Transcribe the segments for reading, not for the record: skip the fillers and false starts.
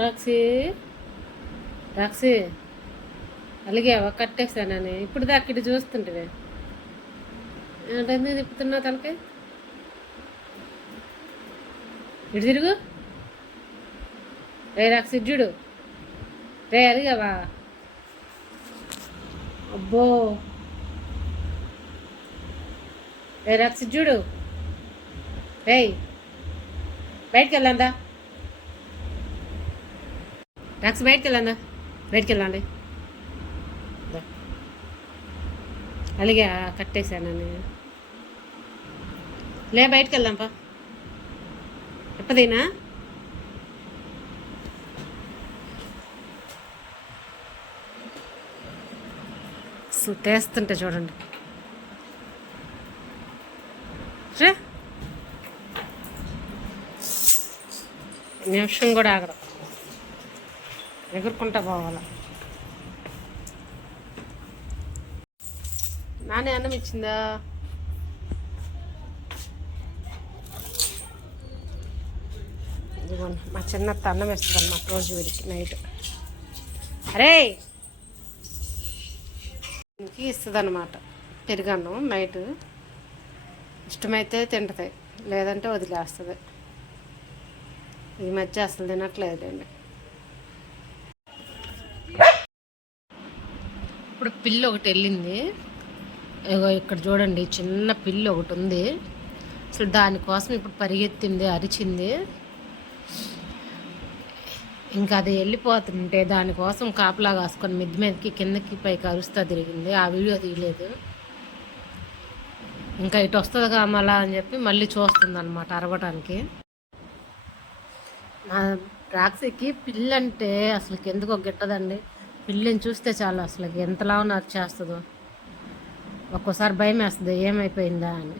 Roxy Roxy అలిగావా? కట్టేసానని ఇప్పుడు దాకా ఇటు చూస్తుంటే ఎందుకు తిప్పుతున్నా తలకి? ఇటు తిరుగు. రే రాక్సీ చూడు. రే అలిగావా? అబ్బో. రే రాక్సీ చూడు. రే బయటికి వెళ్ళందా? రాక్సీ బయటికి వెళ్ళందా? బయటికి వెళ్ళండి. అలిగా కట్టేశానని లే బయటికి వెళ్దాంపా. ఎప్పదైనా తెస్తుంటే చూడండి. నిమిషం కూడా ఆగడం, ఎగురుకుంటా పోవాలా. నానే అన్నం ఇచ్చిందా? ఇదిగోండి మా చిన్నత్త అన్నం వేస్తుంది అన్నమాట రోజు వీడికి నైట్. అరే ఇంటికి ఇస్తుంది అన్నమాట పెరుగన్నం నైట్. ఇష్టమైతే తింటుంది, లేదంటే వదిలేస్తుంది. ఈ మధ్య అసలు తినట్లేదులేండి. ఇప్పుడు పిల్లి ఒకటి వెళ్ళింది. ఇక్కడ చూడండి చిన్న పిల్లి ఒకటి ఉంది. అసలు దానికోసం ఇప్పుడు పరిగెత్తింది, అరిచింది. ఇంకా అది వెళ్ళిపోతుంటే దానికోసం కాపలా కాసుకొని మిద్ది మీదకి కిందకి పైకి అరుస్తా తిరిగింది. ఆ వీడియో తీయలేదు. ఇంకా ఇటు వస్తుంది కామలా అని చెప్పి మళ్ళీ చూస్తుంది అనమాట అరవటానికి. మా రాక్సీకి పిల్లి అంటే అసలు ఎందుకో గిట్టదండి. పిల్లిని చూస్తే చాలా అసలు ఎంతలా నరిచేస్తుందో. ఒక్కోసారి భయం వేస్తుంది ఏమైపోయిందా అని.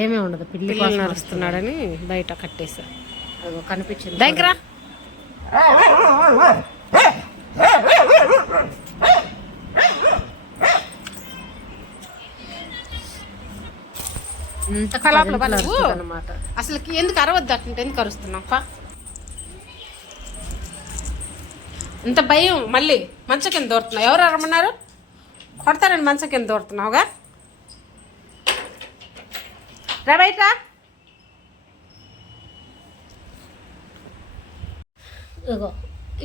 ఏమీ ఉండదు, పిల్లి కోసం నరుస్తున్నాడని బయట కట్టేసా. అది కనిపించింది దగ్గర. ఇంత అనమాట. అసలుకి ఎందుకు అరవద్దు అంటే ఎందుకు అరుస్తున్నావు? ఇంత భయం. మళ్ళీ మంచం కింద దూరుతున్నావు. ఎవరు అరమన్నారు? కొడతారని మంచం కింద దూరుతున్నావుగా. రా బయట. ఇగో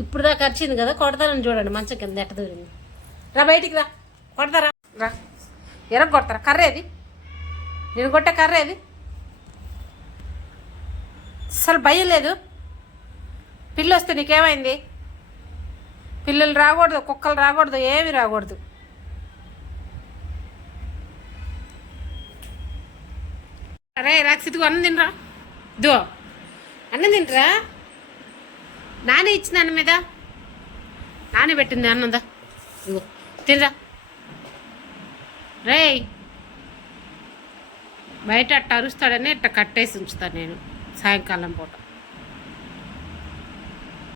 ఇప్పుడు దాకా వచ్చింది కదా, కొడతారని చూడండి మంచం కింద ఎట్ట దూరింది. రా బయటికి రా. కొడతారా? రా. ఎరగ కొడతారా? కర్రేది? నేను కొట్టే కర్రేది? అసలు భయం లేదు. పిల్లి వస్తే నీకేమైంది? పిల్లలు రాకూడదు, కుక్కలు రాకూడదు, ఏమి రాకూడదు. అరే రాక్సిద్దు అన్నం తినరా. దో అన్నం తింటరా. నానే ఇచ్చిన అన్నం మీద నానే పెట్టింది అన్నందా. ఇగో తినరా. రే బయట అట్ట అరుస్తాడని ఇట్ట కట్టేసి ఉంచుతాను నేను సాయంకాలం పూట.